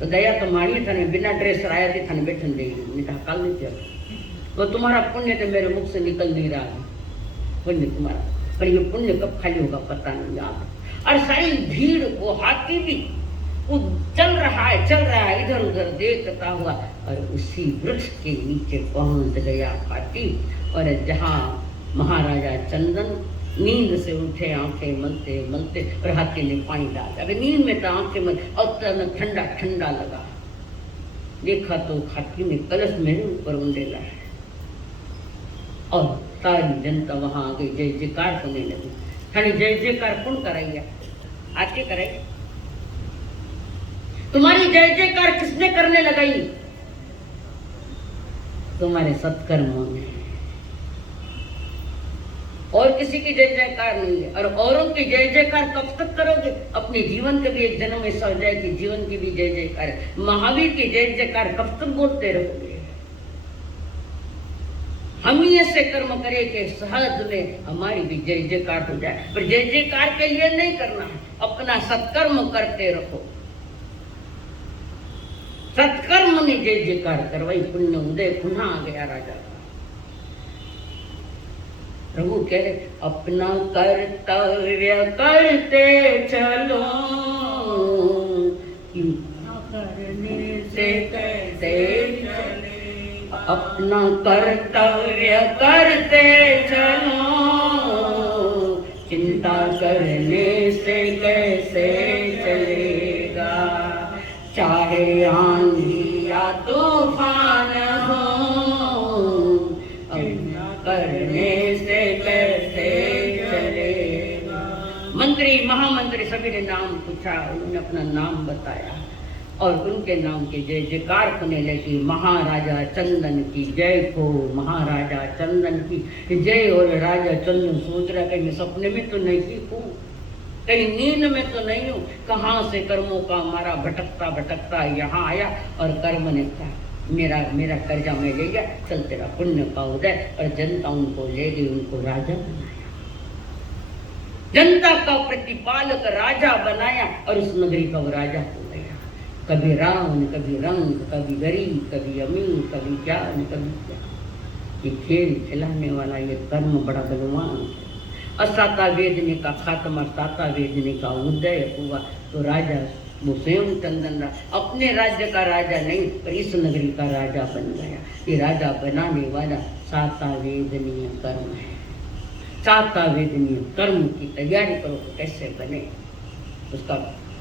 तो दया तो मारी था ने बिना ड्रेस आया थी थाने बैठन देगी हकाल नहीं किया। वो तुम्हारा पुण्य तो मेरे मुख से निकल नहीं रहा है, पुण्य तुम्हारा, पर ये पुण्य कब खाली होगा पता नहीं याद। और सारी भीड़ वो हाथी भी वो चल रहा है इधर उधर देखता हुआ, और उसी वृक्ष के नीचे पहुंच गया हाथी। और जहाँ महाराजा चंदन नींद से उठे, आंखें मलते मलते, और हाथी ने पानी डाला। अगर नींद में तो आंखें मल और ठंडा ठंडा लगा, देखा तो हाथी ने कलश मेरे ऊपर उंडेला है। और सारी जनता वहां आ गई, जय जयकार होने लगी। खाली जय जयकार कौन कराइए, आके कराइए। तुम्हारी जय जयकार किसने करने लगाई? तुम्हारे सत्कर्मों ने। और किसी की जय जयकार नहीं है। और औरों की जय जयकार कब तक करोगे? अपने जीवन का भी एक जन्म ऐसा हो जाए कि जीवन की भी जय जयकार है। महावीर की जय जयकार कब तक बोलते रहोगे? हम ही ऐसे कर्म करें कि सहज में हमारी भी जय जयकार हो जाए। पर जय जयकार के लिए नहीं करना है, अपना सत्कर्म करते रहो। सत्कर्म ने जय जयकार करवाई, पुण्य उदय पुनः आ गया राजा। प्रभु कह अपना कर्तव्य करते चलो, करने से कैसे चले। अपना कर्तव्य करते चलो, चिंता करने से कैसे चलेगा। चाहे आंधी या तूफान हो, करने से कैसे चलेगा। मंत्री महामंत्री सभी ने नाम पूछा, उन्होंने अपना नाम बताया और उनके नाम की जय जयकार होने लगी। महाराजा चंदन की जय हो, महाराजा चंदन की जय। और राजा चंदन सोच रहा कहीं सपने में तो नहीं हूँ, कहीं नींद में तो नहीं हूँ, कहाँ से कर्मों का हमारा भटकता भटकता यहाँ आया। और कर्म ने कहा मेरा कर्जा मैं ले गया, चल तेरा पुण्य का उदय। और जनता उनको ले गई, उनको राजा बनाया, जनता का प्रतिपालक राजा बनाया। और उस नगरी का वो राजा हो गया। कभी राम, कभी रंग, कभी गरीब, कभी अमीर, कभी ज्ञान, कभी क्या। ये खेल खिलाने वाला ये कर्म बड़ा बलवान है। और साता वेदने का खात्मा, साता वेदने का उदय हुआ तो राजा वो स्वयं चंदन अपने राज्य का राजा नहीं पर इस नगरी का राजा बन गया। ये राजा बनाने वाला साता वेदनीय कर्म है। साता वेदनीय कर्म की तैयारी करो तो कैसे बने,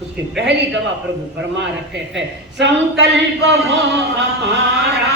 उसकी पहली दवा प्रभु फरमा रखे है, संकल्प हो हमारा